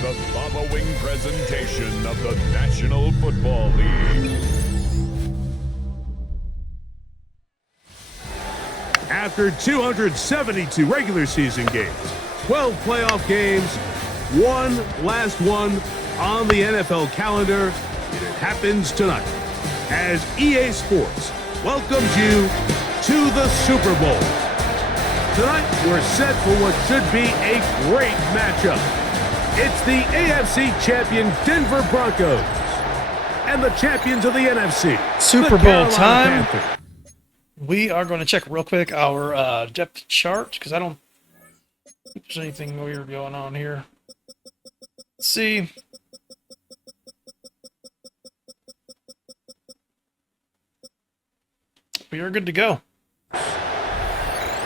the following presentation of the National Football League. After 272 regular season games, 12 playoff games, one last one on the NFL calendar, and it happens tonight as EA Sports welcomes you to the Super Bowl. Tonight, we're set for what should be a great matchup. It's the AFC champion Denver Broncos and the champions of the NFC, Super the Bowl Carolina time. Panthers. We are going to check real quick our depth chart because I don't think there's anything weird going on here. Let's see. We are good to go.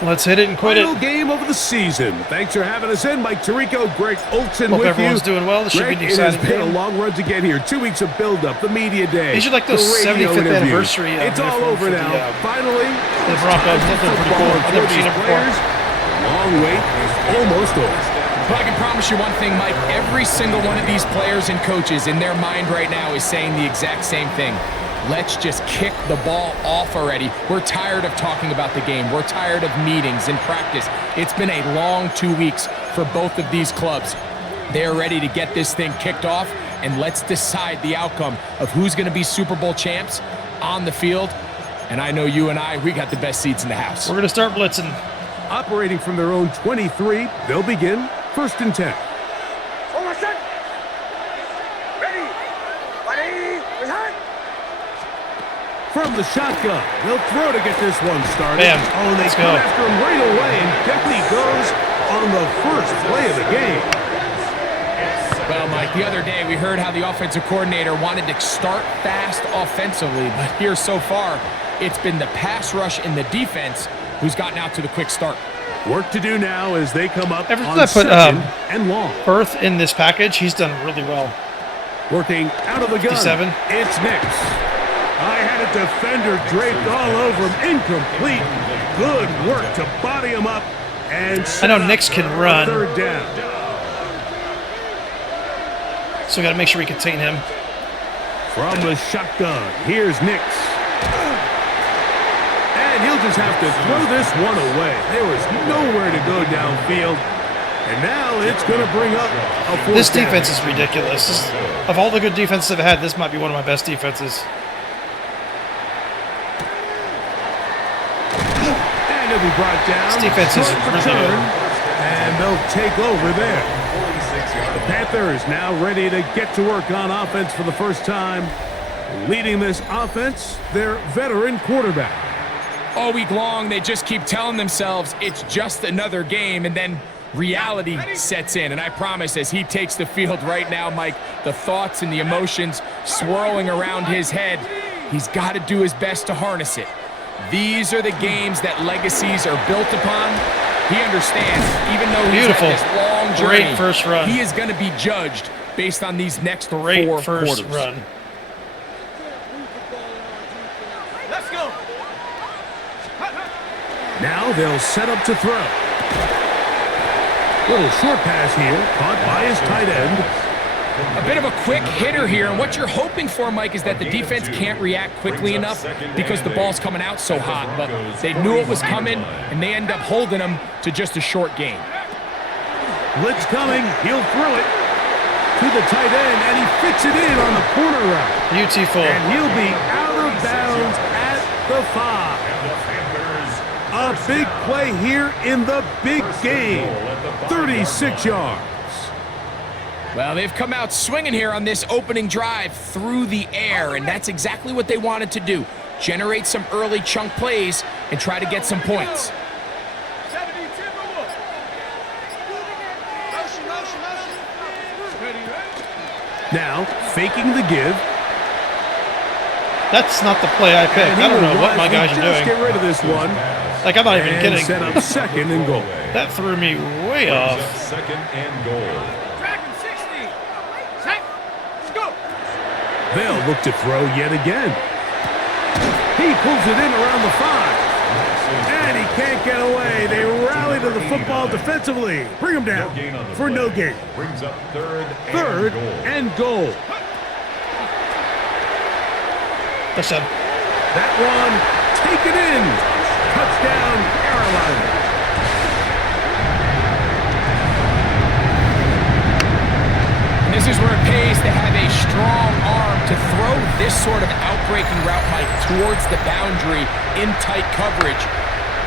Let's hit it and quit Final it. game of the season. Thanks for having us in. Mike Tirico, Greg Olson Hope with everyone's you. doing well. This should Greg, be an it has exciting been a game. long run to get here. 2 weeks of build-up, the media day. These are like those the radio 75th interviews. anniversary. It's all over now. Finally, the Broncos looking pretty cool. I've never seen it before. Long wait is almost over. But I can promise you one thing, Mike. Every single one of these players and coaches in their mind right now is saying the exact same thing. Let's just kick the ball off already. We're tired of talking about the game. We're tired of meetings and practice. It's been a long 2 weeks for both of these clubs. They're ready to get this thing kicked off, and let's decide the outcome of who's going to be Super Bowl champs on the field. And I know you and we got the best seats in the house. We're going to start blitzing. Operating from their own 23, they'll begin 1st and 10. From the shotgun, they'll throw to get this one started. Bam. Oh, they come after him right away, and Deputy goes on the first play of the game. Well, Mike, the other day we heard how the offensive coordinator wanted to start fast offensively, but here so far, it's been the pass rush and the defense who's gotten out to the quick start. Work to do now as they come up Ever on since I put 2nd and long. Earth in this package, he's done really well. Working out of the gun, 57. It's Nix. I had a defender draped all over him, incomplete. Good work to body him up and I know Nix can run. 3rd down. So we got to make sure we contain him. From the shotgun, here's Nix. And he'll just have to throw this one away. There was nowhere to go downfield. And now it's going to bring up a 4th This down. defense is ridiculous. Of all the good defenses I've had, this might be one of my best defenses. And he'll be brought down. This defense is Short really return, good. and they'll take over there. The Panthers now ready to get to work on offense for the first time. Leading this offense, their veteran quarterback. All week long, they just keep telling themselves it's just another game, and then reality sets in. And I promise, as he takes the field right now, Mike, the thoughts and the emotions swirling around his head, he's got to do his best to harness it. These are the games that legacies are built upon. He understands, even though he's Beautiful. had this long journey, Great first run. he is going to be judged based on these next Great 4 first quarters. run. Let's go. Now they'll set up to throw. Little short pass here, caught by his tight end. A bit of a quick hitter here, and what you're hoping for, Mike, is that the defense can't react quickly enough because the ball's coming out so hot, but they knew it was coming, and they end up holding them to just a short game. Blitz coming, he'll throw it to the tight end, and he fits it in on the corner route. Beautiful. And he'll be out of bounds at the 5. A big play here in the big game. 36 yards. Well, they've come out swinging here on this opening drive through the air, and that's exactly what they wanted to do. Generate some early chunk plays and try to get some points. Now, faking the give. That's not the play I picked. I don't know what my guys are Just doing. get rid of this one. Like, I'm not even And kidding. set up 2nd and goal. That threw me way off. 2nd and goal. Dragon 60. Set. Go. They'll look to throw yet again. He pulls it in around the 5. And he can't get away. They rally belly to the football defensively. Bring him down for no gain. Brings up third And goal. Touchdown. That one taken in. Touchdown, Carolina. This is where it pays to have a strong arm to throw this sort of outbreaking route, Mike, towards the boundary in tight coverage.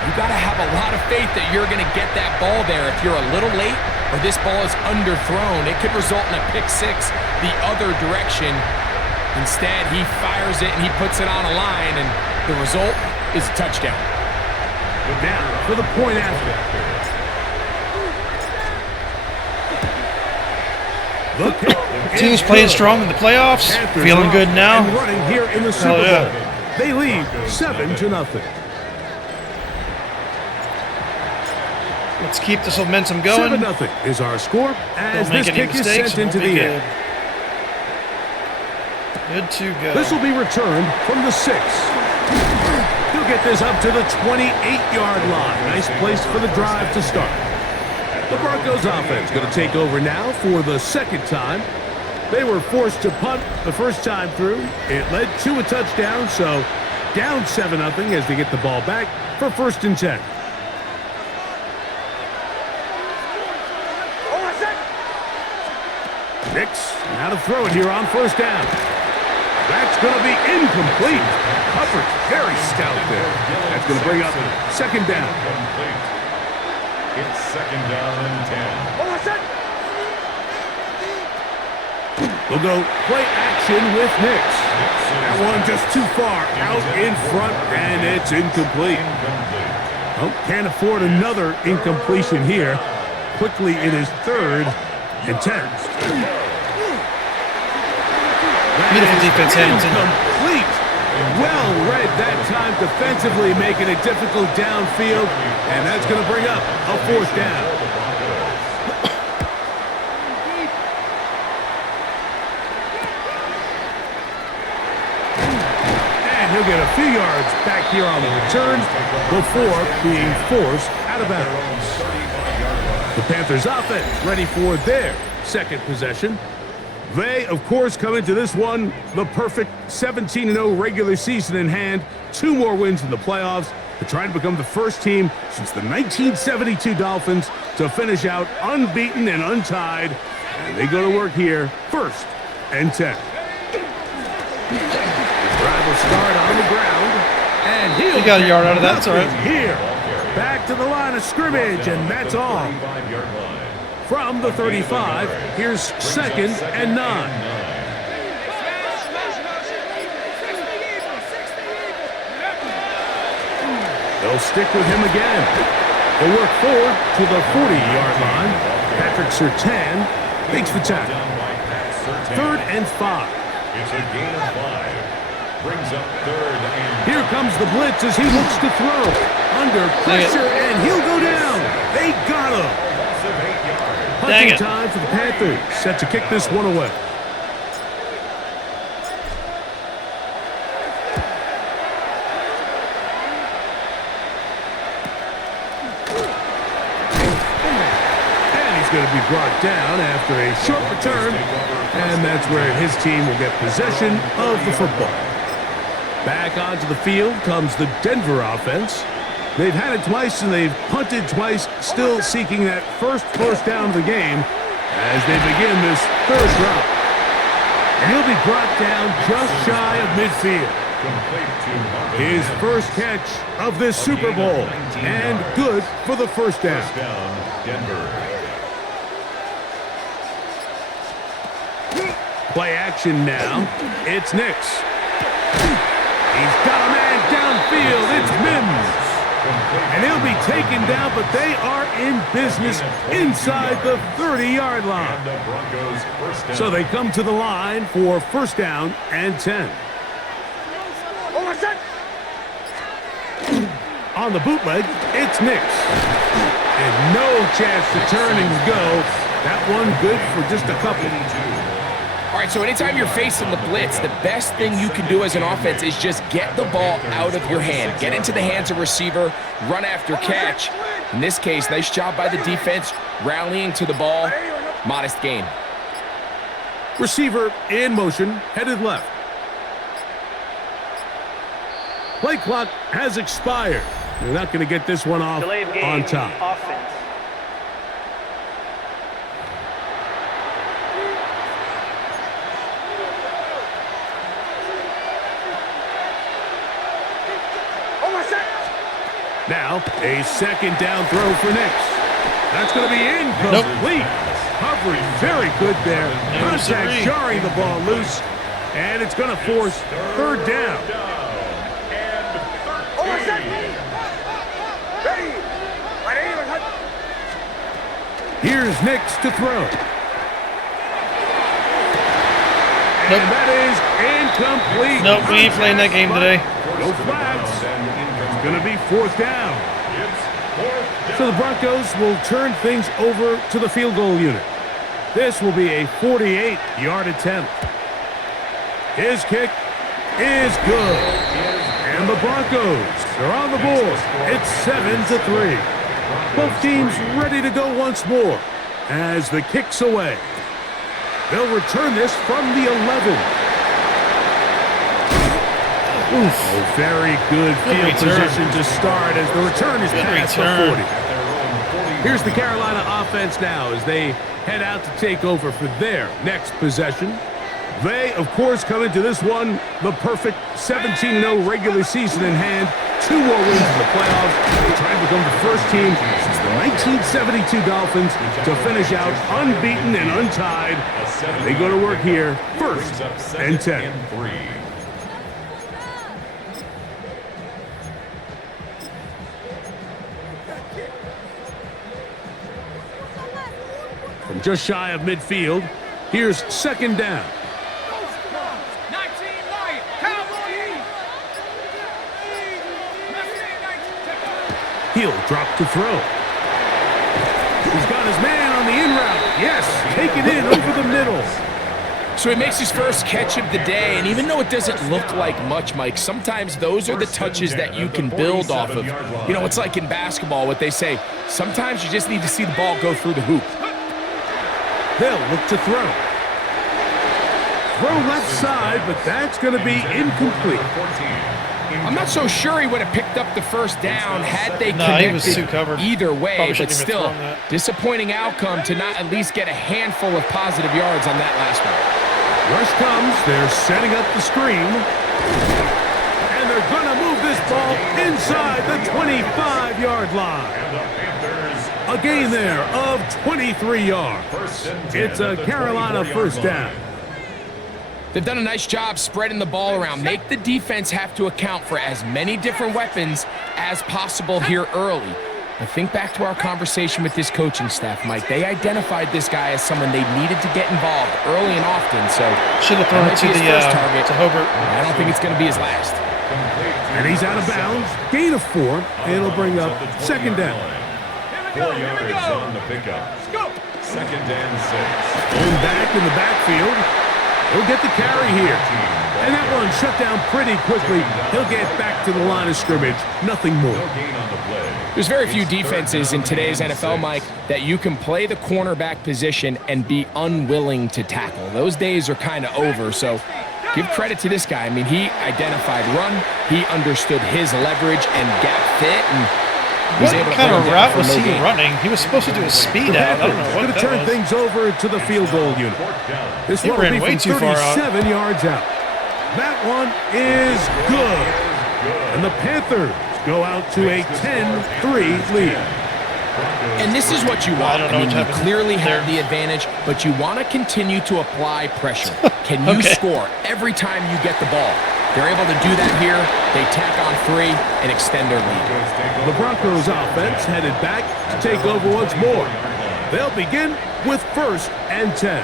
You got to have a lot of faith that you're going to get that ball there. If you're a little late or this ball is underthrown, it could result in a pick six the other direction. Instead, he fires it and he puts it on a line, and the result is a touchdown. Now for the point after. The Team's playing strong in the playoffs. Feeling good now. And running here in the Super Bowl. They lead 7-0. Let's keep this momentum going. 7-0 is our score as this kick is sent into the air. Good to go. This will be returned from the 6. He'll get this up to the 28-yard line. Nice place for the drive to start. The Broncos offense going to take over now for the second time. They were forced to punt the first time through. It led to a touchdown, so down 7-0 as they get the ball back for 1st and 10. Nix, now to throw it here on 1st down. That's going to be incomplete. Hubbard, very stout there. That's going to bring up 2nd down. It's 2nd down and 10. We'll go play action with Nix. That one just too far out in front, and it's incomplete. Oh, can't afford another incompletion here. Quickly, it is 3rd and 10. Beautiful defense, Hamilton. Complete. Well read that time defensively, making it difficult downfield, and that's going to bring up a 4th down. And he'll get a few yards back here on the return before being forced out of bounds. The Panthers offense ready for their 2nd possession. They, of course, come into this one the perfect 17-0 regular season in hand. 2 more wins in the playoffs to try to become the first team since the 1972 Dolphins to finish out unbeaten and untied. And they go to work here 1st and 10. Drive will start on the ground. And he got a yard out of that. That's all right. Here. Back to the line of scrimmage, and that's all. From the 35, here's 2nd and 9. They'll stick with him again. They'll work forward to the 40-yard line. Patrick Surtain makes the tackle. 3rd and 5. It's a gain of 5. Brings up 3rd and... Here comes the blitz as he looks to throw. Under pressure, and he'll go down. They got him. Punting time for the Panthers. Set to kick this one away. And he's going to be brought down after a short return. And that's where his team will get possession of the football. Back onto the field comes the Denver offense. They've had it twice, and they've punted twice, still seeking that first down of the game as they begin this 3rd drive. And he'll be brought down just shy of midfield. His first catch of this Super Bowl, and good for the 1st down. Denver. Play action now. It's Nix. He's got a man downfield. It's Mims. And he'll be taken down, but they are in business inside the 30-yard line. So they come to the line for 1st down and 10. On the bootleg, it's Nix. And no chance to turn and go. That one good for just a couple. All right, so anytime you're facing the blitz, the best thing you can do as an offense is just get the ball out of your hand. Get into the hands of receiver, run after catch. In this case, nice job by the defense, rallying to the ball. Modest gain. Receiver in motion, headed left. Play clock has expired. They're not going to get this one off Delay of game, on time. offense. Now, a second down throw for Nix. That's going to be incomplete. Coverage very good there. Contact jarring the ball loose, and it's going to force third down. Here's Nix to throw. And that is incomplete. Nope, we ain't playing that game today. No flags. It's going to be fourth down. So the Broncos will turn things over to the field goal unit. This will be a 48-yard attempt. His kick is good. And the Broncos are on the board. It's 7-3. Both teams ready to go once more as the kick's away. They'll return this from the 11. Oh, very good field position to start as the return is past the 40. Here's the Carolina offense now as they head out to take over for their next possession. They, of course, come into this one the perfect 17-0 regular season in hand. 2 more wins in the playoffs. They try to become the first team since the 1972 Dolphins to finish out unbeaten and untied. They go to work here, first and 10. From just shy of midfield, here's second down. 19 Lion, Cowboy. He'll drop to throw. He's got his man on the in route. Yes, take it in over the middle. So he makes his first catch of the day, and even though it doesn't look like much, Mike, sometimes those are the touches that you can build off of. You know, it's like in basketball, what they say, sometimes you just need to see the ball go through the hoop. They'll look to throw. Throw left side, but that's going to be incomplete. I'm not so sure he would have picked up the first down had they He was too connected covered. either way, Probably but shouldn't even still, thrown that. disappointing outcome to not at least get a handful of positive yards on that last one. Rush comes. They're setting up the screen. And they're going to move this ball inside the 25-yard line. A gain there of 23 yards. It's a Carolina first down. They've done a nice job spreading the ball around. Make the defense have to account for as many different weapons as possible here early. But think back to our conversation with this coaching staff, Mike. They identified this guy as someone they needed to get involved early and often. So Should have thrown it to the first target. to Hobart. I don't think it's going to be his last. And he's out of bounds. Gain of 4. And it'll bring up second down. 4 yards on the pickup. Second and 6. Going back in the backfield. He'll get the carry here. And that one shut down pretty quickly. He'll get back to the line of scrimmage. Nothing more. No gain on the play. There's very few defenses in today's NFL, Mike, that you can play the cornerback position and be unwilling to tackle. Those days are kind of over, so give credit to this guy. I mean, he identified run, he understood his leverage and gap fit, and was What able to kind bring of him route down was for no he gain. running? He was supposed to do a speed out. I don't know what Going to that turn was. things over to the field goal unit. This He one will ran be way from too far out. 37 yards out. That one is good. And the Panthers go out to a 10-3 lead. And this is what you want. don't know I mean, what you happened clearly have there. the advantage, but you want to continue to apply pressure. Can you Okay. score every time you get the ball? They're able to do that here. They tack on 3 and extend their lead. The Broncos offense headed back to take over once more. They'll begin with first and 10.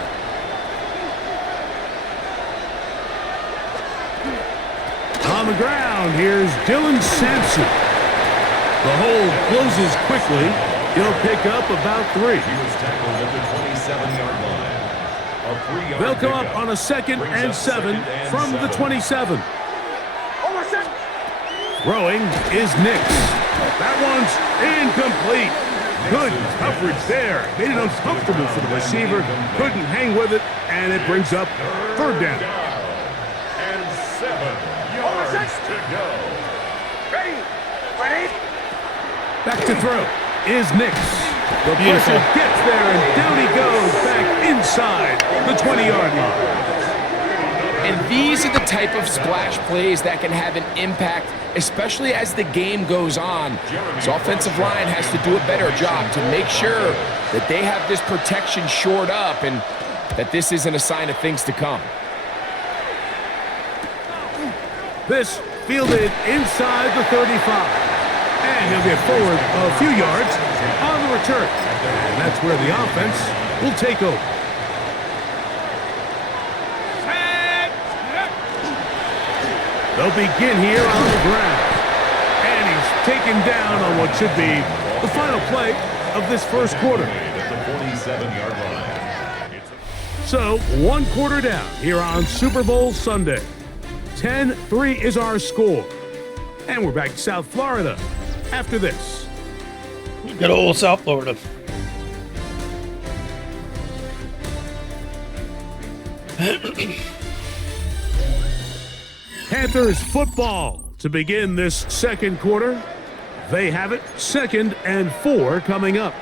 On the ground, here's Dylan Sampson. The hold closes quickly. He'll pick up about 3. He was tackled at the 27-yard line. A 3-yard They'll come up pickup. on a second Brings and up 7 second and from the 7. 27. Throwing is Nix. That one's incomplete. Incomplete. Good coverage there. Made it uncomfortable for the receiver. Couldn't hang with it, and it brings up third down. And 7 yards to go. Ready? Back to throw is Nix. The Beautiful. pressure gets there, and down he goes back inside the 20-yard line. And these are the type of splash plays that can have an impact, especially as the game goes on. His offensive line has to do a better job to make sure that they have this protection shored up and that this isn't a sign of things to come. This fielded inside the 35. And he'll get forward a few yards on the return. And that's where the offense will take over. They'll begin here on the ground. And he's taken down on what should be the final play of this first quarter. At the 47-yard line. So, 1 quarter down here on Super Bowl Sunday. 10-3 is our score. And we're back to South Florida after this. Good old South Florida. Panthers football to begin this second quarter. They have it 2nd and 4 coming up.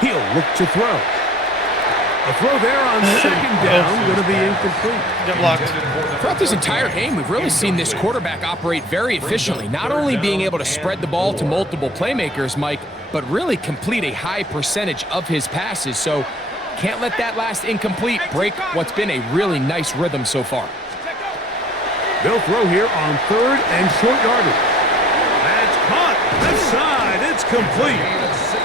He'll look to throw. A throw there on 2nd down, going to be incomplete. Get blocked. Throughout this entire game, we've really seen this quarterback operate very efficiently, not only being able to spread the ball to multiple playmakers, Mike, but really complete a high percentage of his passes. So can't let that last incomplete break what's been a really nice rhythm so far. They'll throw here on 3rd and short yardage. That's caught. Left side. It's complete.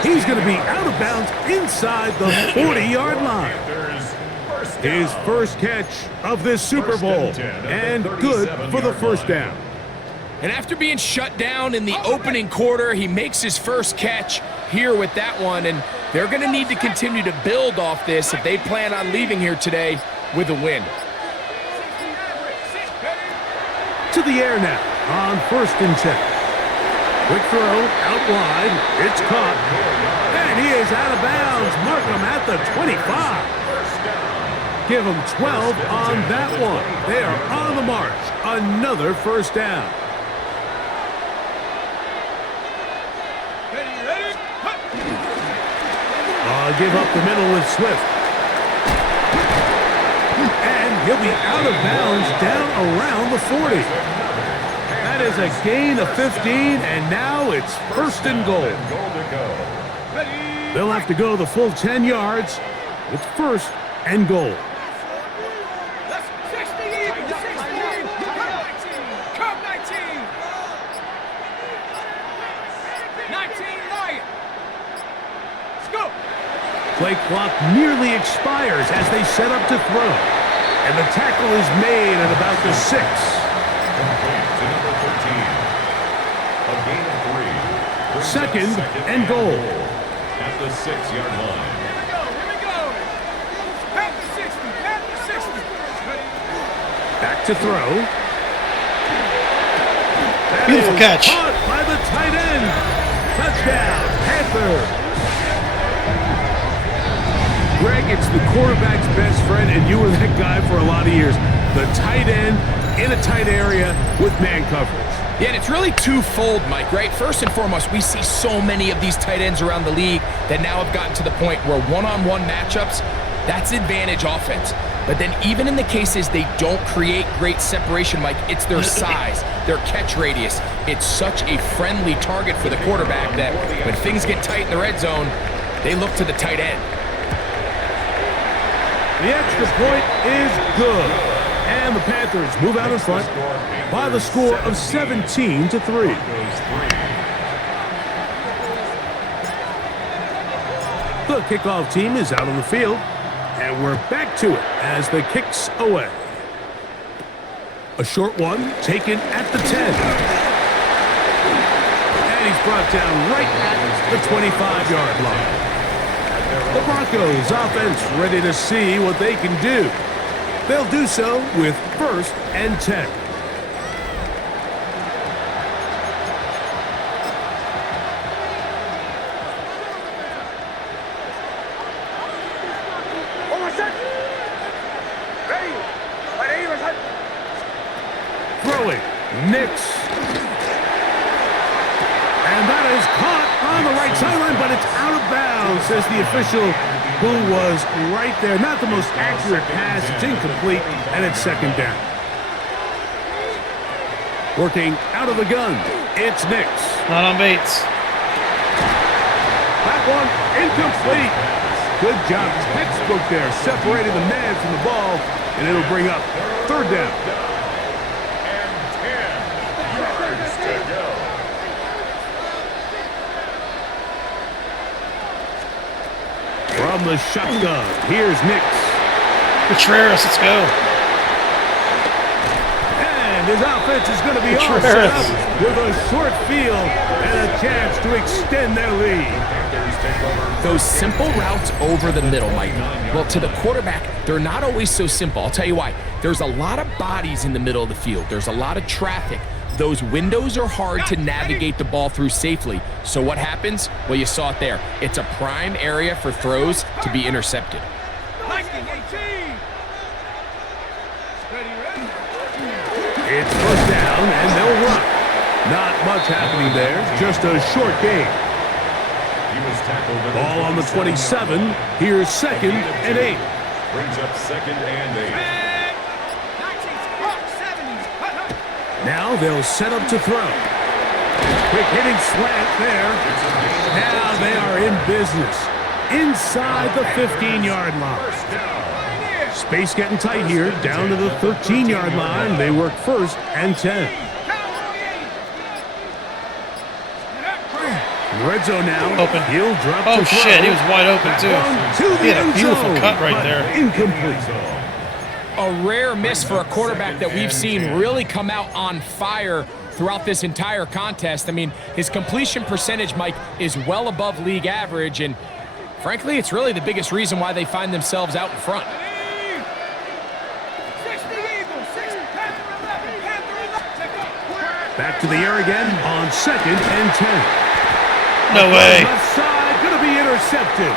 He's going to be out of bounds inside the 40-yard line. His first catch of this Super Bowl, and good for the first down. And after being shut down in the opening quarter, he makes his first catch here with that one, and they're going to need to continue to build off this if they plan on leaving here today with a win. To the air now on 1st and 10. Quick throw out wide. It's caught. And he is out of bounds. Mark him at the 25. Give him 12 on that one. They are on the march. Another first down. Give up the middle with Swift. And he'll be out of bounds down around the 40. That is a gain of 15, and now it's 1st and goal. They'll have to go the full 10 yards. It's 1st and goal. Play clock nearly expires as they set up to throw. And the tackle is made at about the 6. Second and goal. At the 6-yard line. Here we go. Back to 60. Back to throw. That Beautiful is catch. Caught by the tight end. Touchdown, Panthers. Greg, it's the quarterback's best friend, and you were that guy for a lot of years. The tight end in a tight area with man coverage. Yeah, and it's really twofold, Mike, right? First and foremost, we see so many of these tight ends around the league that now have gotten to the point where one-on-one matchups, that's advantage offense. But then even in the cases they don't create great separation, Mike, it's their size, their catch radius. It's such a friendly target for the quarterback that when things get tight in the red zone, they look to the tight end. The extra point is good. And the Panthers move out in front by the score of 17-3. The kickoff team is out on the field, and we're back to it as the kick's away. A short one taken at the 10. And he's brought down right at the 25-yard line. The Broncos offense ready to see what they can do. They'll do so with 1st and 10. Throwing, Nix. And that is caught on the right sideline, but it's out of bounds, says the official who was right there. Not the most accurate pass. It's incomplete, and it's 2nd down. Working out of the gun, it's Nix. Not on Bates. That one incomplete. Good job, textbook there, separating the man from the ball, and it'll bring up 3rd down. From the shotgun, here's Nix. Contreras, let's go. And his offense is going to be all set up with a short field and a chance to extend their lead. Those simple routes over the middle, Mike. Well, to the quarterback, they're not always so simple. I'll tell you why. There's a lot of bodies in the middle of the field. There's a lot of traffic. Those windows are hard to navigate the ball through safely. So what happens? Well, you saw it there. It's a prime area for throws to be intercepted. It's 1st down, and they'll run. Not much happening there, just a short game. Ball on the 27. Here's 2nd and 8. Brings up 2nd and 8. Now they'll set up to throw. Quick hitting slant there. Now they are in business. Inside the 15-yard line. Space getting tight here. Down to the 13-yard line. They work 1st and 10. Red zone now. Open. He'll drop Oh, to throw. shit, he was wide open, too. To He the had a end beautiful zone, cut right but there. Incomplete. A rare miss for a quarterback that we've seen really come out on fire throughout this entire contest. I mean, his completion percentage, Mike, is well above league average, and frankly, it's really the biggest reason why they find themselves out in front. Back to the air again on 2nd and 10. No way. Left side, going to be intercepted.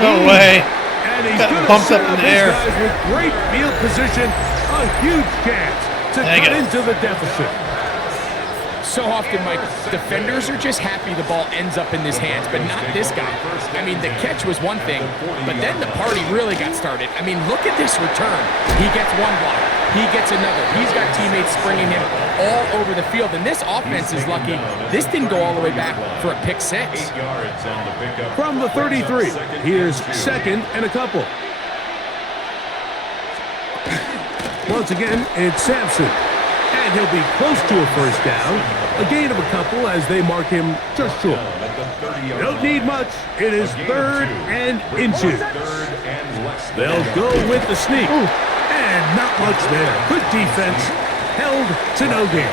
No way. And he's Got gonna bumped set up in the his air. guys with great field position. A huge chance to Dang cut it. into the deficit. So often, Mike, defenders are just happy the ball ends up in his hands, but not this guy. I mean, the catch was one thing, but then the party really got started. I mean, look at this return. He gets one block. He gets another. He's got teammates springing him all over the field, and this offense is lucky. This didn't go all the way back for a pick 6. From the 33, here's 2nd and a couple. Once again, it's Sampson. And he'll be close to a 1st down. A gain of a couple as they mark him just short. Don't need much. It is 3rd and inches. They'll go with the sneak. And not much there. Good defense. Held to no gain.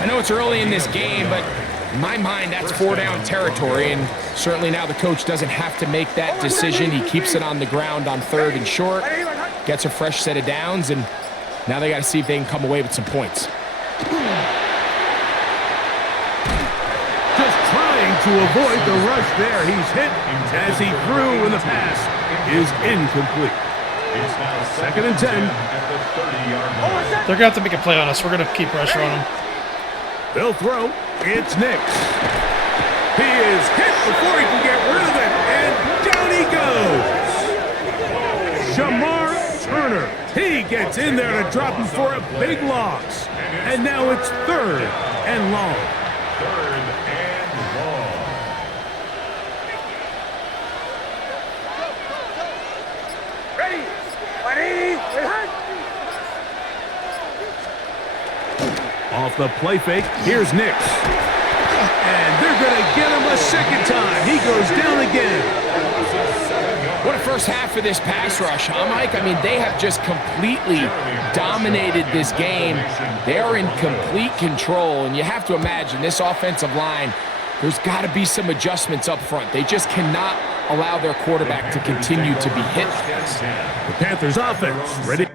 I know it's early in this game, but in my mind, that's 4-down territory, and certainly now the coach doesn't have to make that decision. He keeps it on the ground on 3rd and short, gets a fresh set of downs, and now they got to see if they can come away with some points. Just trying to avoid the rush there. He's hit as he threw, and the pass is incomplete. 2nd and 10. They're going to have to make a play on us. We're going to keep pressure on them. They'll throw. It's Nix. He is hit before he can get rid of it, and down he goes. Shamar Turner. He gets in there to drop him for a big loss. And now it's 3rd and long. 3rd and long. Off the play fake, here's Nix. And they're going to get him a 2nd time. He goes down again. What a first half of this pass rush, huh, Mike? I mean, they have just completely dominated this game. They're in complete control, and you have to imagine this offensive line, there's got to be some adjustments up front. They just cannot allow their quarterback to continue to be hit. The Panthers offense ready.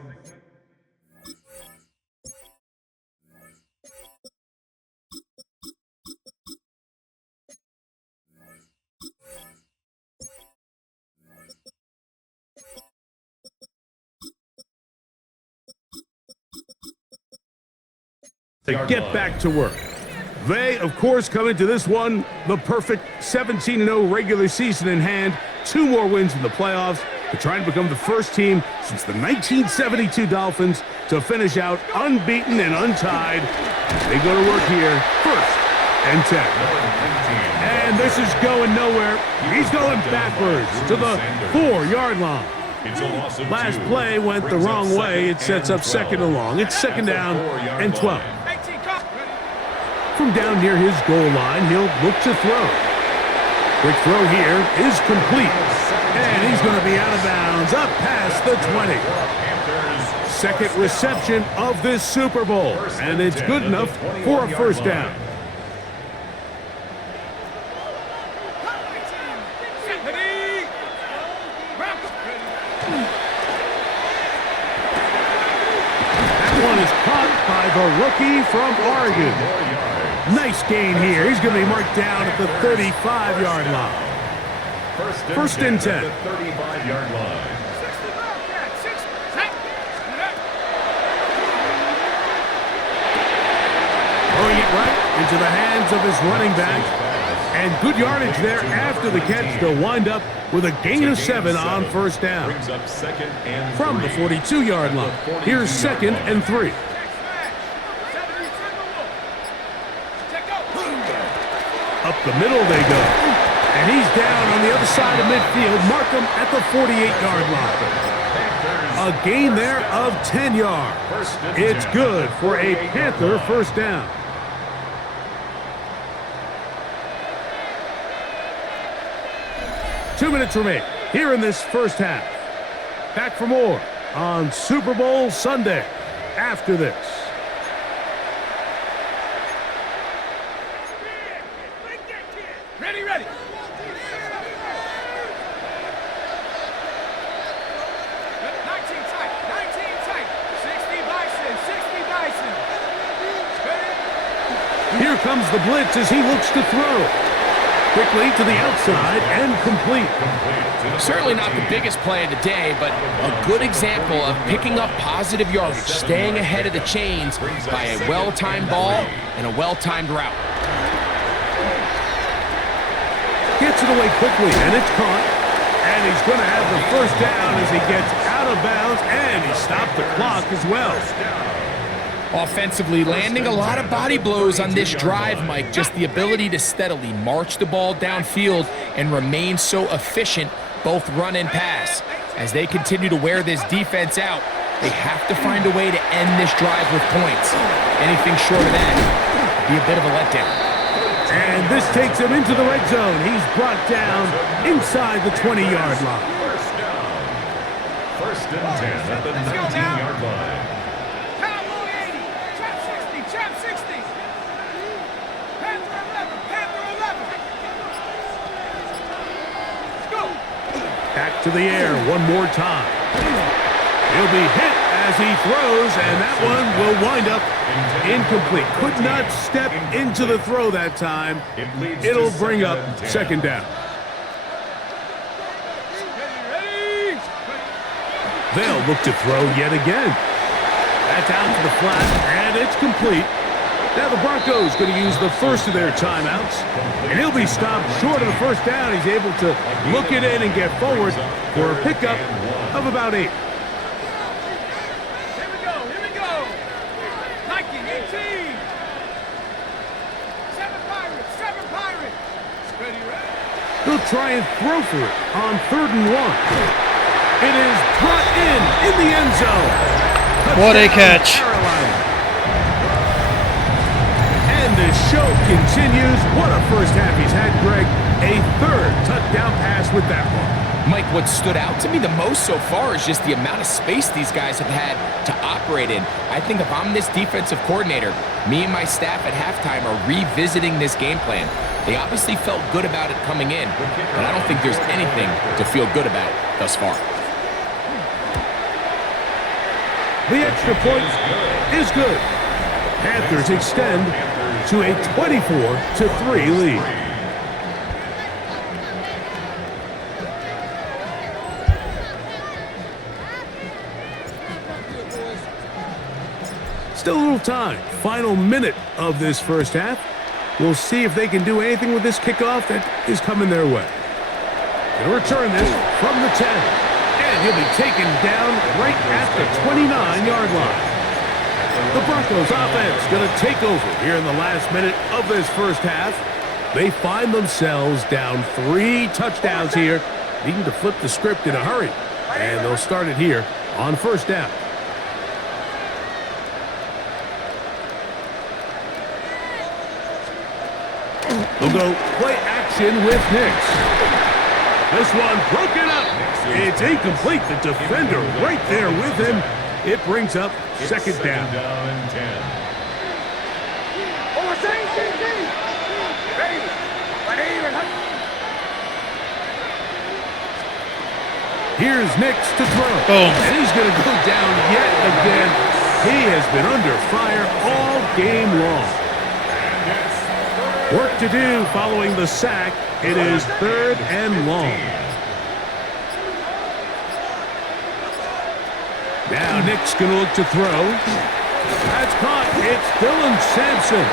To get back to work. They, of course, come into this one the perfect 17-0 regular season in hand. 2 more wins in the playoffs. They're trying to become the first team since the 1972 Dolphins to finish out unbeaten and untied. They go to work here, 1st and 10. And this is going nowhere. He's going backwards to the 4-yard line. Last play went the wrong way. It sets up 2nd and long. It's 2nd down and 12. From down near his goal line, he'll look to throw. Quick throw here is complete. And he's going to be out of bounds, up past the 20. 2nd reception of this Super Bowl, and it's good enough for a 1st down. That one is caught by the rookie from Oregon. Nice gain here. He's going to be marked down at the 35-yard line. 1st and 10. 35-yard line. Throwing it right into the hands of his running back. And good yardage there after the catch to wind up with a gain of 7 on 1st down. From the 42-yard line. Here's 2nd and 3. Up the middle they go. And he's down on the other side of midfield. Mark him at the 48-yard line. A gain there of 10 yards. It's good for a Panther 1st down. Two minutes remain here in this 1st half. Back for more on Super Bowl Sunday after this. Ready. 19 tight. 60 Bison. Here comes the blitz as he looks to throw. Quickly to the outside and complete. Certainly not the biggest play of the day, but a good example of picking up positive yardage, staying ahead of the chains by a well-timed ball and a well-timed route. Gets it away quickly, and it's caught. And he's going to have the 1st down as he gets out of bounds, and he stopped the clock as well. Offensively, landing a lot of body blows on this drive, Mike. Just the ability to steadily march the ball downfield and remain so efficient, both run and pass. As they continue to wear this defense out, they have to find a way to end this drive with points. Anything short of that would be a bit of a letdown. And this takes him into the red zone. He's brought down inside the 20-yard line. 1st and 10 at the 19-yard line. Cowboy 80. Trap 60. Panther 11. Let's go. Back to the air one more time. He'll be hit as he throws, and that one will wind up incomplete. Could not step into the throw that time. It'll bring up 2nd down. They'll look to throw yet again. That's out to the flat, and it's complete. Now the Broncos going to use the first of their timeouts, and he'll be stopped short of the 1st down. He's able to look it in and get forward for a pickup of about 8. He'll try and throw for it on 3rd and 1. It is brought in the end zone. What a catch. Carolina. And the show continues. What a 1st half he's had, Greg. A 3rd touchdown pass with that one. Mike, what stood out to me the most so far is just the amount of space these guys have had to operate in. I think if I'm this defensive coordinator, me and my staff at halftime are revisiting this game plan. They obviously felt good about it coming in, but I don't think there's anything to feel good about thus far. The extra point is good. Panthers extend to a 24-3 lead. Still a little time. Final minute of this first half. We'll see if they can do anything with this kickoff that is coming their way. They'll return this from the 10. And he'll be taken down right at the 29-yard line. The Broncos offense going to take over here in the last minute of this first half. They find themselves down 3 touchdowns here, needing to flip the script in a hurry. And they'll start it here on first down. They'll go play action with Nix. This one broken up. It's incomplete. The defender right there with him. It brings up second down. Here's Nix to throw. Boom. And he's going to go down yet again. He has been under fire all game long. Work to do following the sack. It is 3rd and long. Now Nick's going to look to throw. That's caught. It's Dylan Sampson.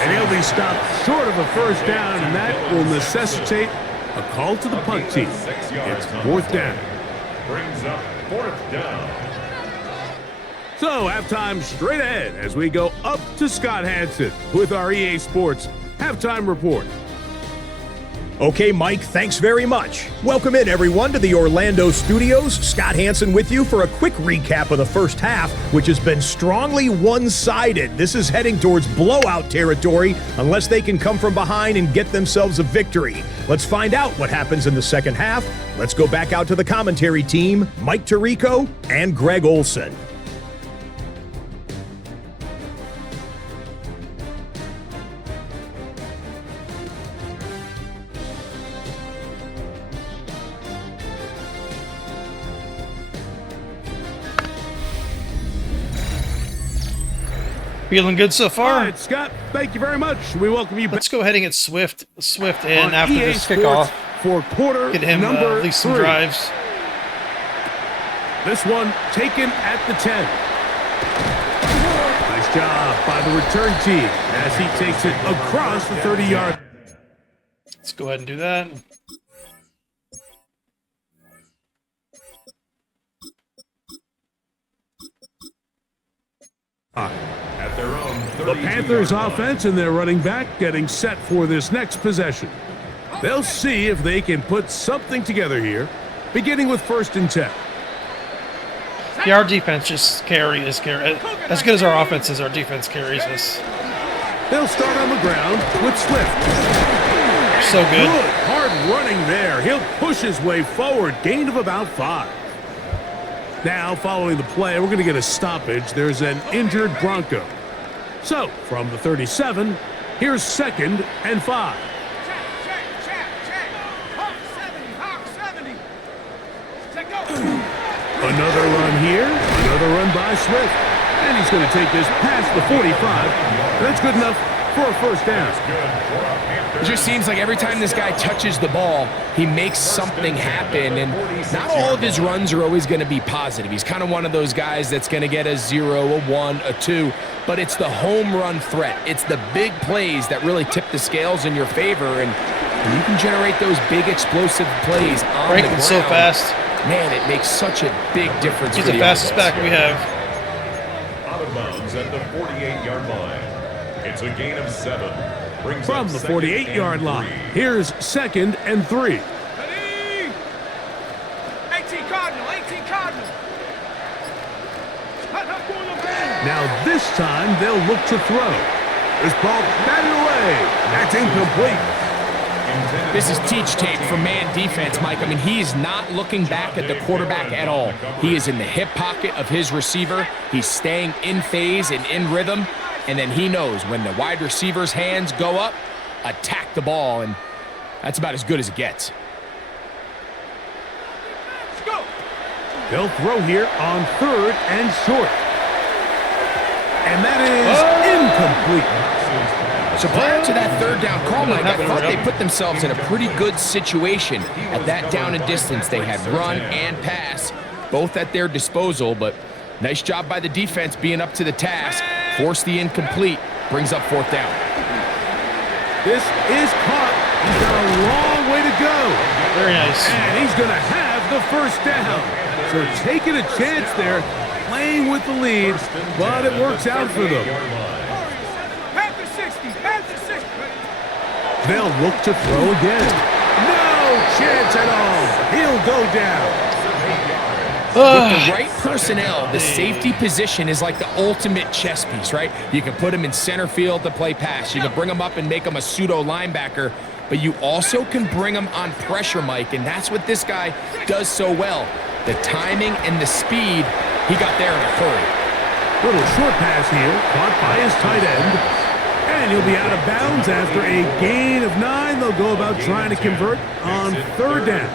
And he'll be stopped short of a first down, and that will necessitate a call to the punt team. It's 4th down. Brings up 4th down. So halftime straight ahead as we go up to Scott Hansen with our EA Sports Halftime Report. Okay, Mike, thanks very much. Welcome in, everyone, to the Orlando studios. Scott Hansen with you for a quick recap of the first half, which has been strongly one-sided. This is heading towards blowout territory unless they can come from behind and get themselves a victory. Let's find out what happens in the second half. Let's go back out to the commentary team, Mike Tirico and Greg Olson. Feeling good so All far. right, Scott, thank you very much. We welcome you back. Let's go ahead and get Swift in on after EA this Sports kickoff. for quarter Get him number at least some 3. drives. This one taken at the 10. Nice job by the return team as he takes it across the 30-yard. Let's go ahead and do that. At their own The Panthers offense and their running back getting set for this next possession. They'll see if they can put something together here, beginning with 1st and 10. Yeah, our defense just carries as good as our offense is. Our defense carries us. They'll start on the ground with Swift. So good. Good, hard running there. He'll push his way forward, gain of about 5. Now, following the play, we're going to get a stoppage. There's an injured Bronco. So, from the 37, here's 2nd and 5. Check. Hawk 70. Check go. Another run here, another run by Swift. And he's going to take this past the 45. That's good enough for a first down. It just seems like every time this guy touches the ball, he makes something happen, and not all of his runs are always going to be positive. He's kind of one of those guys that's going to get a 0, a 1, a 2, but it's the home run threat. It's the big plays that really tip the scales in your favor, and when you can generate those big explosive plays on the ground, so fast. Man, it makes such a big difference. He's for the the fastest offense. back we have. Out of bounds at the 48-yard line. It's a gain of 7. Brings From up the 2nd 48-yard and line, 3. here's 2nd and 3. Ready? 18 Cardinal. Now this time they'll look to throw. This ball batted away. That's incomplete. This is teach tape for man defense, Mike. I mean, he is not looking back at the quarterback at all. He is in the hip pocket of his receiver. He's staying in phase and in rhythm. And then he knows when the wide receiver's hands go up, attack the ball. And that's about as good as it gets. They'll throw here on 3rd and short. And that is incomplete. So prior to that 3rd down call, Mike, I thought they put themselves in a pretty good situation at that down and distance. They had run and pass, both at their disposal, but nice job by the defense being up to the task. Force the incomplete, brings up 4th down. This is caught. He's got a long way to go. Very nice. And he's going to have the 1st down. So taking a chance there, playing with the lead, but it works out for them. Panthers 60, Panthers 60. They'll look to throw again. No chance at all. He'll go down. With the right personnel, the safety position is like the ultimate chess piece, right? You can put him in center field to play pass. You can bring him up and make him a pseudo linebacker, but you also can bring him on pressure, Mike, and that's what this guy does so well. The timing and the speed, he got there in a hurry. Little short pass here, caught by his tight end. And he'll be out of bounds after a gain of 9. They'll go about trying to convert on 3rd down.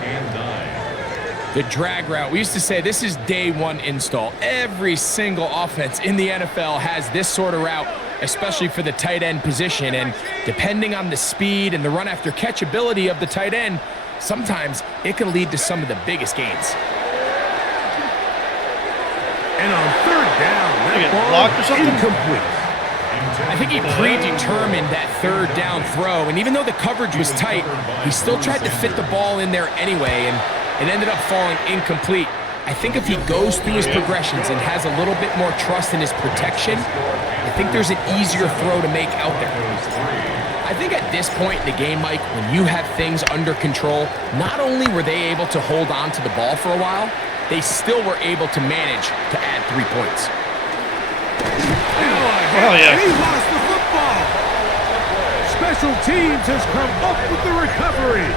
The drag route, we used to say this is day 1 install. Every single offense in the NFL has this sort of route, especially for the tight end position. And depending on the speed and the run after catch ability of the tight end, sometimes it can lead to some of the biggest gains. And on 3rd down, that ball blocked or something? incomplete. I think he predetermined that 3rd down throw, and even though the coverage was tight, he still tried to fit the ball in there anyway, and it ended up falling incomplete. I think if he goes through his progressions and has a little bit more trust in his protection, I think there's an easier throw to make out there. I think at this point in the game, Mike, when you have things under control, not only were they able to hold on to the ball for a while, they still were able to manage to add 3 points. Oh, yeah. He lost the football. Special teams has come up with the recovery.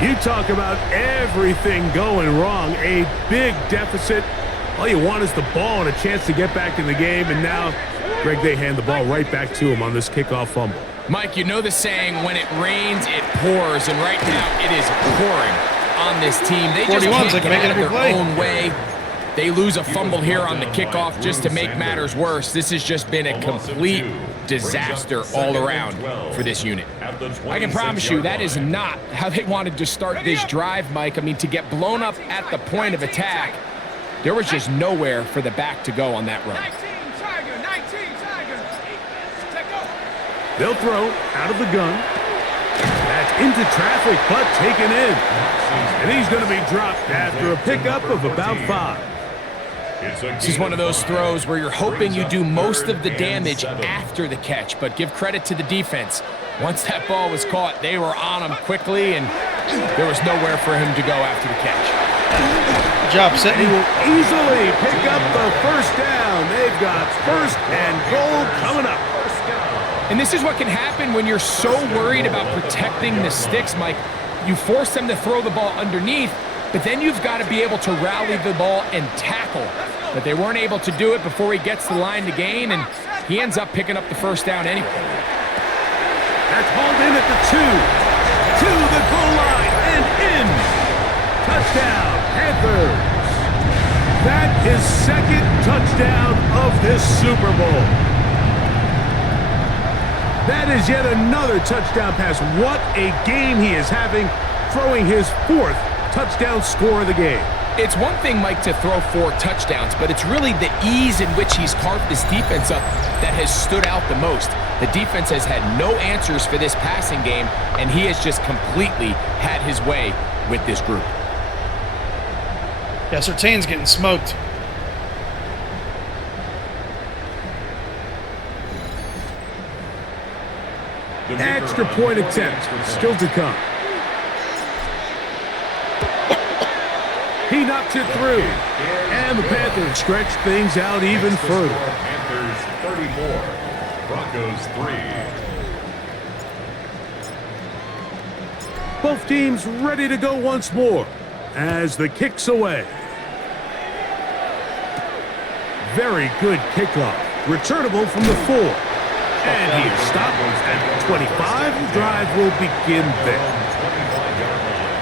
You talk about everything going wrong. A big deficit. All you want is the ball and a chance to get back in the game. And now, Greg, they hand the ball right back to him on this kickoff fumble. Mike, you know the saying, when it rains, it pours. And right now, it is pouring on this team. They just can't get out of their own way. They lose a fumble here on the kickoff just to make matters worse. This has just been a complete disaster all around for this unit. I can promise you that is not how they wanted to start this drive, Mike. I mean, to get blown up at the point of attack, there was just nowhere for the back to go on that run. 19 Tiger. Take off. They'll throw out of the gun. That's into traffic, but taken in. And he's going to be dropped after a pickup of about 5. This is one of those throws where you're hoping you do most of the damage after the catch, but give credit to the defense. Once that ball was caught, they were on him quickly, and there was nowhere for him to go after the catch. Good job, Sidney. He will easily pick up the 1st down. They've got 1st and goal coming up. And this is what can happen when you're so worried about protecting the sticks, Mike. You force them to throw the ball underneath, but then you've got to be able to rally the ball and tackle. But they weren't able to do it before he gets the line to gain, and he ends up picking up the 1st down anyway. That's hauled in at the 2. To the goal line and in. Touchdown, Panthers. That is 2nd touchdown of this Super Bowl. That is yet another touchdown pass. What a game he is having, throwing his 4th touchdown score of the game. It's one thing, Mike, to throw 4 touchdowns, but it's really the ease in which he's carved this defense up that has stood out the most. The defense has had no answers for this passing game, and he has just completely had his way with this group. Yeah, Surtain's getting smoked. Extra point attempt still to come. He knocks it through. And the Panthers stretch things out even further. Panthers 34, Broncos 3. Both teams ready to go once more as the kick's away. Very good kickoff. Returnable from the 4. And he is stopped at the 25. The drive will begin there.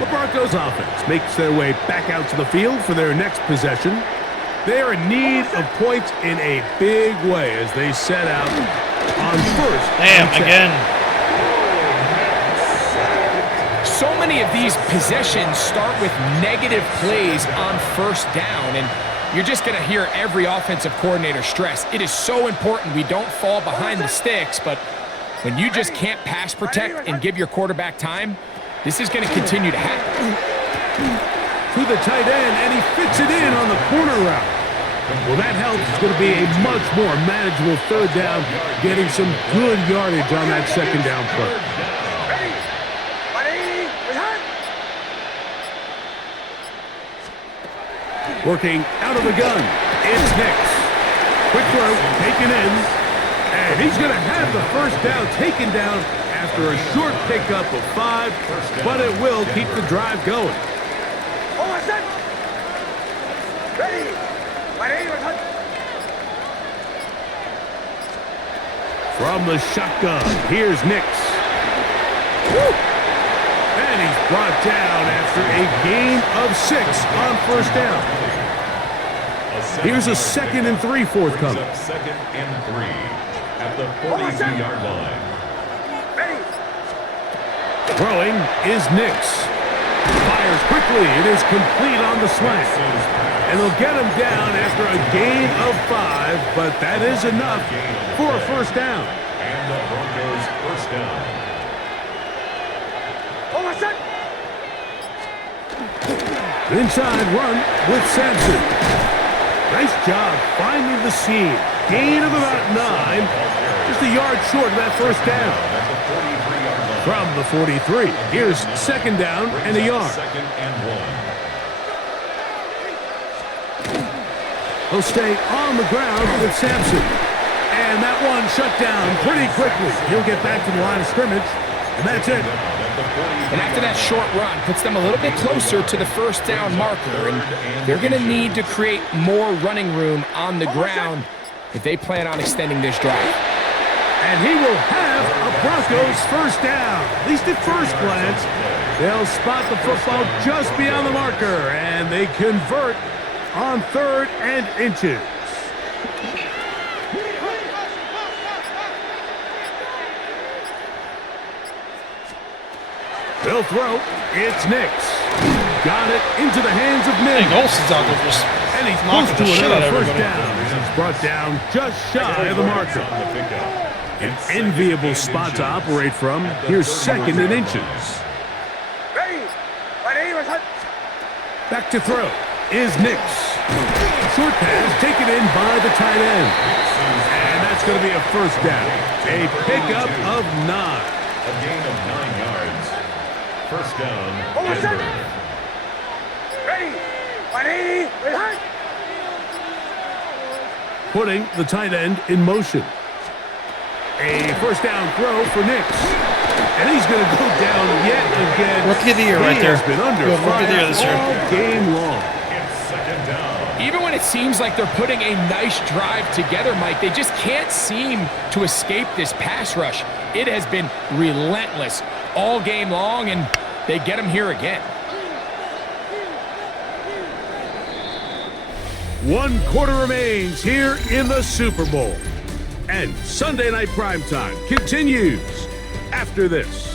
The Broncos offense makes their way back out to the field for their next possession. They are in need of points in a big way as they set out on first. Damn, again. So many of these possessions start with negative plays on first down, and you're just going to hear every offensive coordinator stress. It is so important we don't fall behind the sticks, but when you just can't pass protect and give your quarterback time, this is going to continue to happen. To the tight end, and he fits it in on the corner route. Well, that helps. It's going to be a much more manageable third down, getting some good yardage on that second down play. Working out of the gun, it's Nix. Quick throw, taken in, and he's going to have the first down taken down after a short pickup of 5, but it will keep the drive going. From the shotgun, here's Nix. And he's brought down after a gain of 6 on first down. Here's a 2nd and 3 forthcoming. 2nd and 3 at the 42-yard line. Throwing is Nix. Fires quickly. It is complete on the slant. And they'll get him down after a gain of 5, but that is enough for a first down. And the Broncos first down. Inside run with Sampson. Nice job finding the seam. Gain of about 9. Just a yard short of that first down. From the 43, here's second down and a yard. 2nd and 1. He'll stay on the ground with Sampson. And that one shut down pretty quickly. He'll get back to the line of scrimmage, and that's it. And after that short run, puts them a little bit closer to the first down marker, and they're going to need to create more running room on the ground if they plan on extending this drive. And he will have a Broncos first down. At least at first glance, they'll spot the football just beyond the marker, and they convert on 3rd and inches. They'll throw. It's Nix. Got it into the hands of Nix. Dang, Olsen's out there just And he's close knocking to the shit out another of first everybody. down. He's brought down just shy of the marker. An enviable spot to operate from. Here's 2nd and inches. Back to throw is Nix. Short pass taken in by the tight end. And that's going to be a first down. A pickup of 9. A gain of 9 yards. First down, Denver. Putting the tight end in motion. A first down throw for Nix. And he's going to go down yet again. Rookie of the year right He there. has been under Good rookie of the year fire this year. all game long. It's 2nd down. Even when it seems like they're putting a nice drive together, Mike, they just can't seem to escape this pass rush. It has been relentless all game long, and they get them here again. 1 quarter remains here in the Super Bowl. And Sunday Night Primetime continues after this.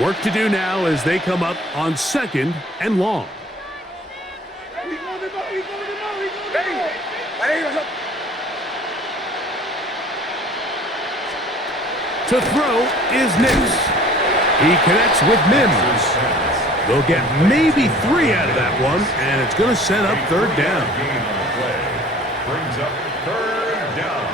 Work to do now as they come up on 2nd and long. To throw is Nix. He connects with Mims. They'll get maybe 3 out of that one, and it's going to set up third down. Brings up third down.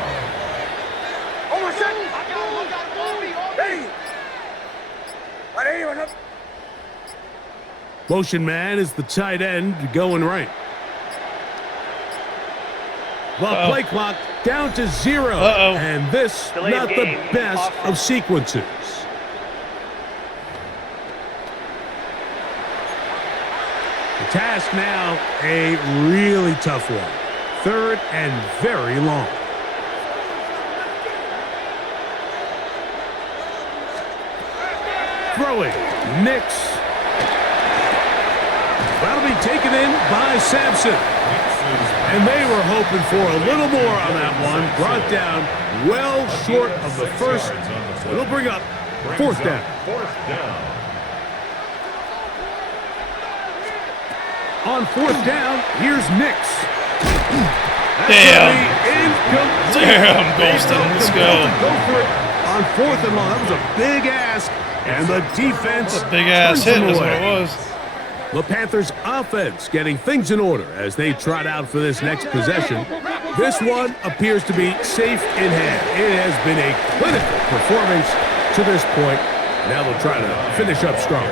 Motion man is the tight end going right. The play clock down to 0. And this, not the best of sequences. The task now, a really tough one. Third and very long. Throwing, Nix. That'll be taken in by Sampson. And they were hoping for a little more on that one. Brought down well short of the first. It'll bring up fourth down. On fourth down, here's Nix. Damn, Golston, let's go. Go for it on fourth and long. That was a big ask, and the defense. A big ass hit is what it was. The Panthers' offense getting things in order as they trot out for this next possession. This one appears to be safe in hand. It has been a clinical performance to this point. Now they'll try to finish up strong.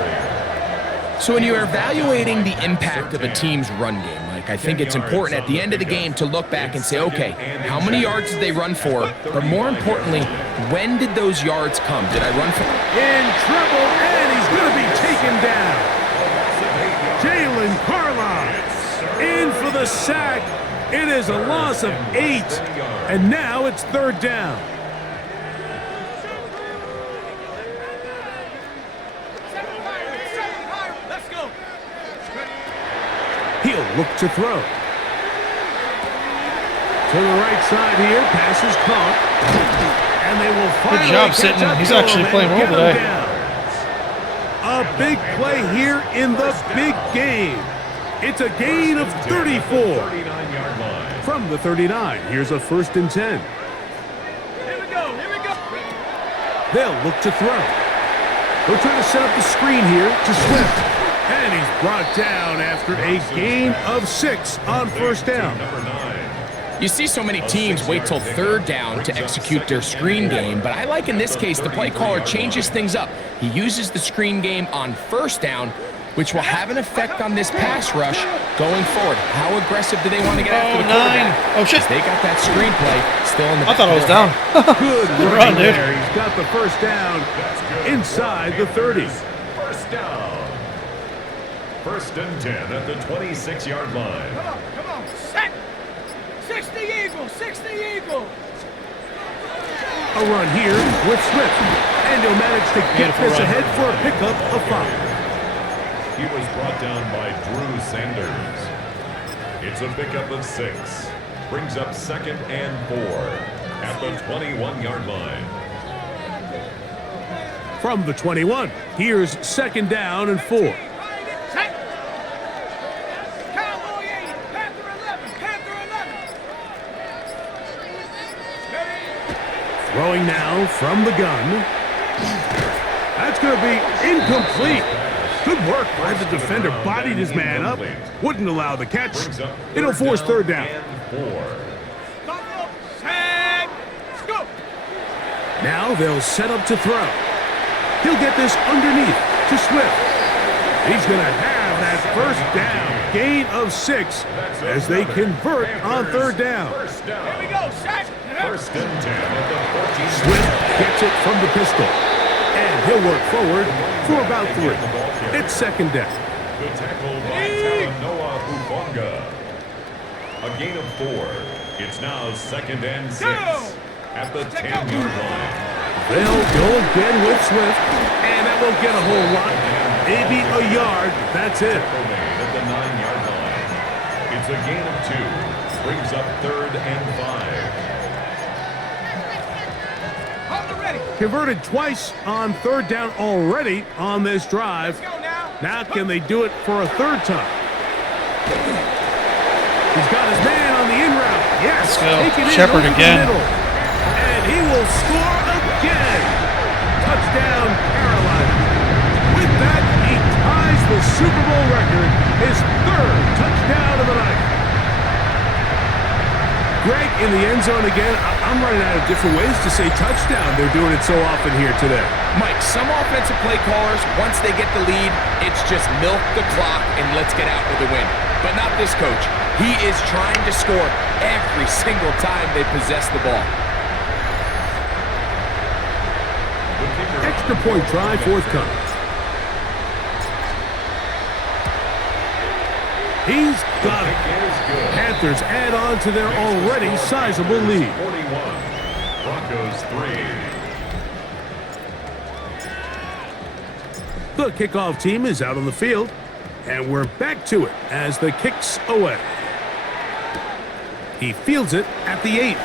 So when you're evaluating the impact of a team's run game, Mike, I think it's important at the end of the game to look back and say, okay, how many yards did they run for? But more importantly, when did those yards come? Did I run for? In trouble, and he's going to be taken down. Jalen Carlyle in for the sack. It is a loss of 8, and now it's third down. Let's go. He'll look to throw. To the right side here, pass is caught. And they will finally Good job catch sitting. up He's to actually him playing and well get him today. down. A big play here in the big game. It's a gain of 34. 39-yard line. From the 39, here's a 1st and 10. Here we go. Here we go. They'll look to throw. They'll try to set up the screen here to Swift. And he's brought down after a gain of 6 on first down. Number 9. You see so many teams wait till third down to execute their screen game, but I like in this case the play caller changes things up. He uses the screen game on first down, which will have an effect on this pass rush going forward. How aggressive do they want to get after the quarterback? Oh, shit. 'Cause they got that screenplay still in the I thought I was down. Good run, dude. there. He's got the first down inside the 30. First down. 1st and 10 at the 26-yard line. Come on. Set. 60 Eagles. 60 Eagles. A run here with Swift. And he'll manage to get Beautiful this run. ahead for a pickup of 5. He was brought down by Drew Sanders. It's a pickup of 6. Brings up 2nd and 4 at the 21-yard line. From the 21, here's 2nd down and 4. Set. Cowboy 8. Panther 11. Panther 11. Throwing now from the gun. That's going to be incomplete. Good work by the defender. Bodied his man up. Wouldn't allow the catch. It'll force third down. And 4. Set. Let's go. Now they'll set up to throw. He'll get this underneath to Swift. He's going to have that first down. Gain of 6 as they convert on third down. First down. Here we go. Set. 1st and 10 at the 14. Swift gets it from the pistol. And he'll work forward for about 3. It's 2nd down. The tackle by Talanoa Hufanga. A gain of 4. It's now 2nd and 6 at the 10-yard line. They'll go again with Swift. And that won't get a whole lot. Maybe a yard. That's it. Tackle made at the 9-yard line. It's a gain of 2. Brings up 3rd and 5. Converted twice on third down already on this drive. Let's go now. Now can they do it for a 3rd time? He's got his man on the in route. Yes. Let's go. Take it in Shepard over the again. middle. And he will score again. Super Bowl record, his 3rd touchdown of the night. Greg, in the end zone again. I'm running out of different ways to say touchdown. They're doing it so often here today. Mike, some offensive play callers, once they get the lead, it's just milk the clock and let's get out with a win. But not this coach. He is trying to score every single time they possess the ball. Extra point try forthcoming. He's got it. Panthers add on to their already sizable lead. 41. Broncos 3. The kickoff team is out on the field, and we're back to it as the kick's away. He fields it at the 8.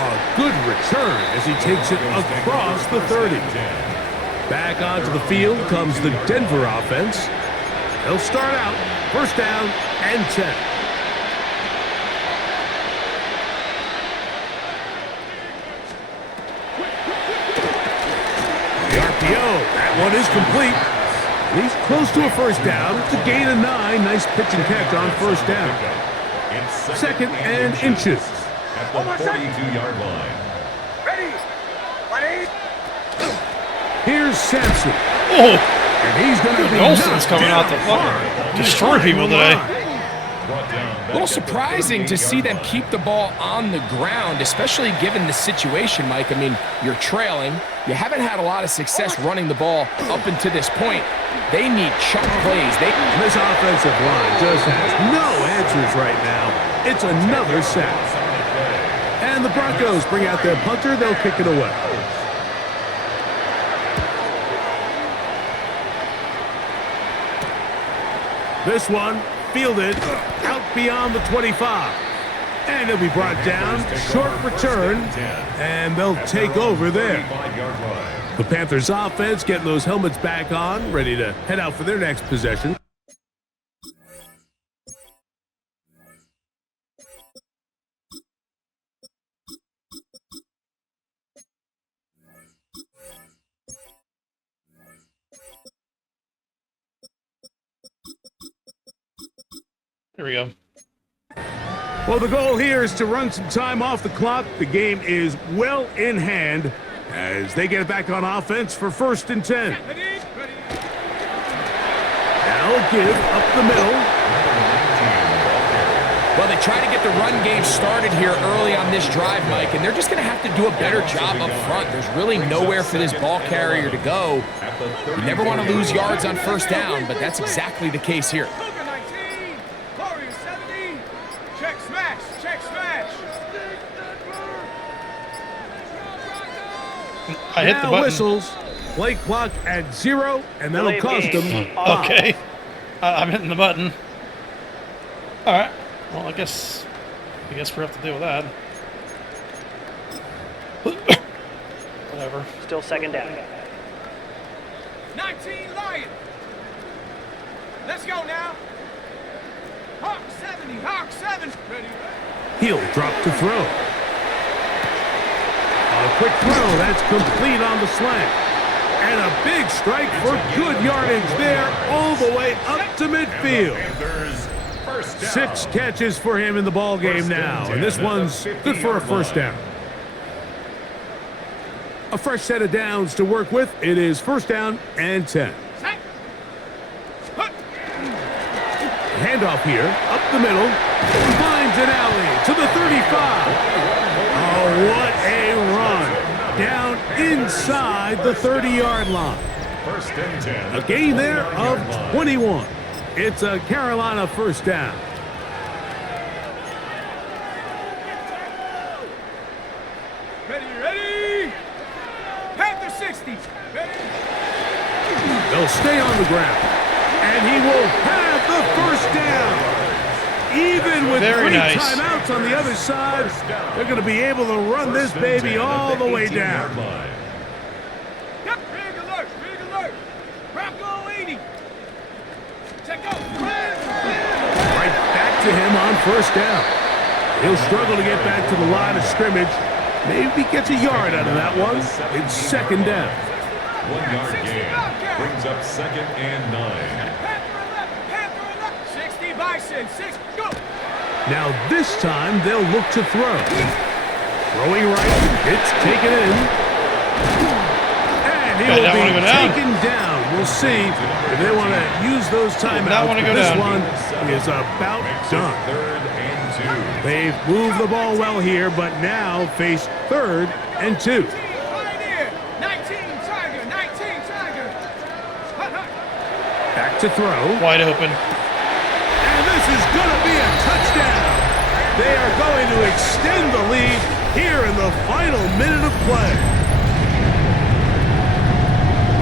A good return as he takes it across the 30. Back onto the field comes the Denver offense. They'll start out first down and 10. The RPO, that one is complete. He's close to a first down. It's a gain of 9. Nice pitch and catch on first down. Second and inches. At the 42-yard line. Ready? Ready? Here's Sampson. Oh, And he's going to be Olsen's knocked coming out down to hard. fucking destroy people today. Brought down A little surprising to see them keep the ball on the ground, especially given the situation, Mike. I mean, you're trailing. You haven't had a lot of success running the ball up until this point. They need chunk plays. This offensive line just has no answers right now. It's another sack. And the Broncos bring out their punter. They'll kick it away. This one fielded out beyond the 25. And it'll be brought down. Short return. And they'll take over there. The Panthers offense getting those helmets back on, ready to head out for their next possession. Here we go. Well, the goal here is to run some time off the clock. The game is well in hand as they get it back on offense for first and 10. Now give up the middle. Well, they try to get the run game started here early on this drive, Mike, and they're just going to have to do a better job up front. There's really nowhere for this ball carrier to go. You never want to lose yards on first down, but that's exactly the case here. I hit the Now button. whistles. Play clock at 0, and that'll cost them 5. Okay. I'm hitting the button. All right. Well, I guess we have to deal with that. Whatever. Still second down. 19 Lion. Let's go now. Hawk 70, Hawk 7. Ready. He'll drop to throw. A quick throw, that's complete on the slant. And a big strike for good yardage there all the way up to midfield. 6 catches for him in the ball game now, and this one's good for a first down. A fresh set of downs to work with. It is first down and 10. Handoff here, up the middle, finds an alley to the 35. Oh, what a run. Down inside the 30-yard line. First and 10. A gain there of 21. It's a Carolina first down. Ready. Panther 60. Ready. They'll stay on the ground. And he will have the first down. Even with Very 3 nice. timeouts on the other side, they're going to be able to run this baby all the way down. Yep. Big alert. Bronco 80. Check out. Right back to him on first down. He'll struggle to get back to the line of scrimmage. Maybe gets a yard out of that one. It's second down. 1-yard gain. Brings up 2nd and 9. Panther 11, Panther 11. 60 Bison, 6, go. Now this time they'll look to throw. Throwing right, it's taken in. And he'll be taken down. We'll see if they want to use those timeouts. But this one is about done. 3rd and 2. They've moved the ball well here, but now face 3rd and 2. Pioneer, 19 Tiger, 19 Tiger. Hut, hut. Back to throw. Wide open. And this is going to be a touchdown. They are going to extend the lead here in the final minute of play.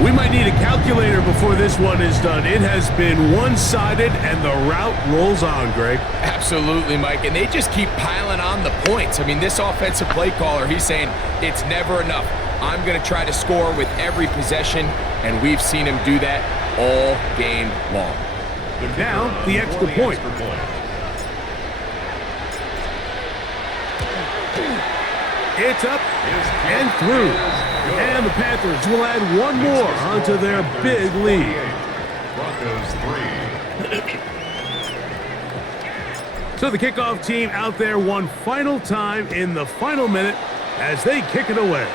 We might need a calculator before this one is done. It has been one-sided, and the route rolls on, Greg. Absolutely, Mike. And they just keep piling on the points. I mean, this offensive play caller, he's saying it's never enough. I'm going to try to score with every possession, and we've seen him do that all game long. Now, the extra point. It's up and through. And the Panthers will add one more onto their big lead. Broncos 3. So the kickoff team out there one final time in the final minute as they kick it away.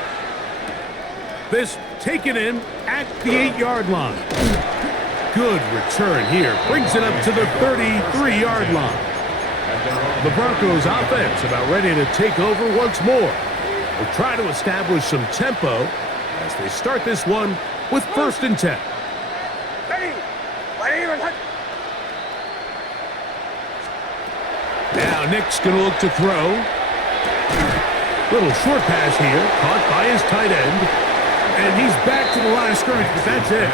This taken in at the 8-yard line. Good return here. Brings it up to the 33-yard line. The Broncos offense about ready to take over once more. They'll try to establish some tempo as they start this one with 1st and 10. Now Nick's going to look to throw. Little short pass here, caught by his tight end. And he's back to the line of scrimmage, but that's it.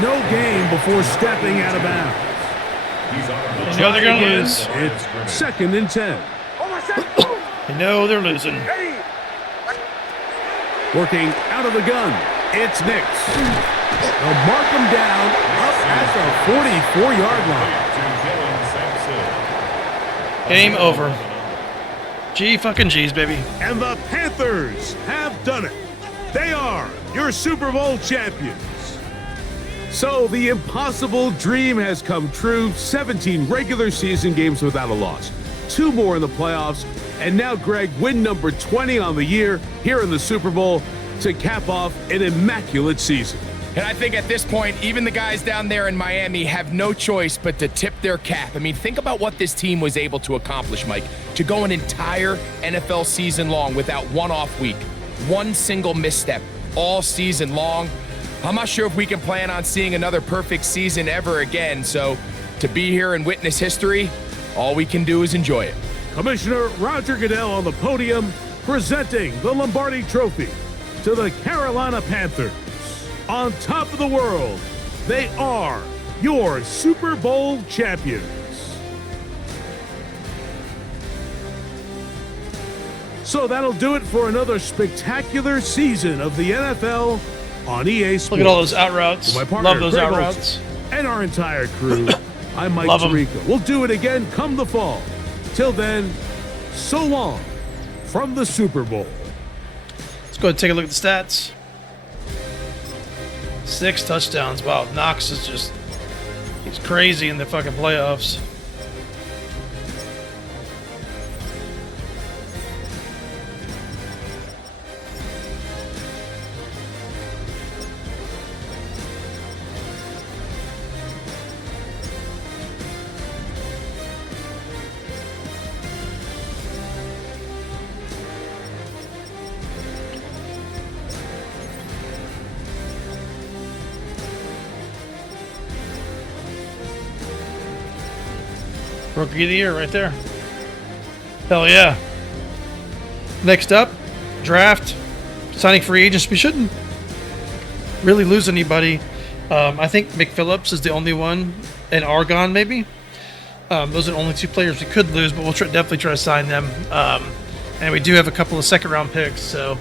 No gain before stepping out of bounds. You know they're going to lose. It's 2nd and 10. You know they're losing. Working out of the gun, it's Nix. They'll mark him down up at the 44-yard line. Game over. G-fucking-G's, baby. And the Panthers have done it. They are your Super Bowl champions. So the impossible dream has come true. 17 regular season games without a loss. 2 more in the playoffs. And now, Greg, win number 20 on the year here in the Super Bowl to cap off an immaculate season. And I think at this point, even the guys down there in Miami have no choice but to tip their cap. I mean, think about what this team was able to accomplish, Mike. To go an entire NFL season long without one off week, one single misstep all season long. I'm not sure if we can plan on seeing another perfect season ever again. So to be here and witness history, all we can do is enjoy it. Commissioner Roger Goodell on the podium presenting the Lombardi Trophy to the Carolina Panthers. On top of the world, they are your Super Bowl champions. So that'll do it for another spectacular season of the NFL on EA Sports. Look at all those out routes. My partner, Love those Greg out Olson, routes. and our entire crew. I'm Mike Love 'em. Tirico. We'll do it again come the fall. Till then, so long from the Super Bowl. Let's go ahead and take a look at the stats. 6 touchdowns. Wow, Knox is just... he's crazy in the fucking playoffs. Rookie of the year right there. Hell yeah. Next up, draft. Signing free agents. We shouldn't really lose anybody. I think McPhillips is the only one. And Argon, maybe. Those are the only 2 players we could lose, but we'll definitely try to sign them. And we do have a couple of second-round picks, so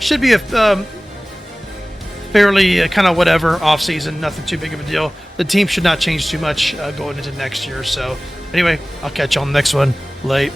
should be a fairly kind of whatever off-season. Nothing too big of a deal. The team should not change too much going into next year. So anyway, I'll catch you on the next one. Late.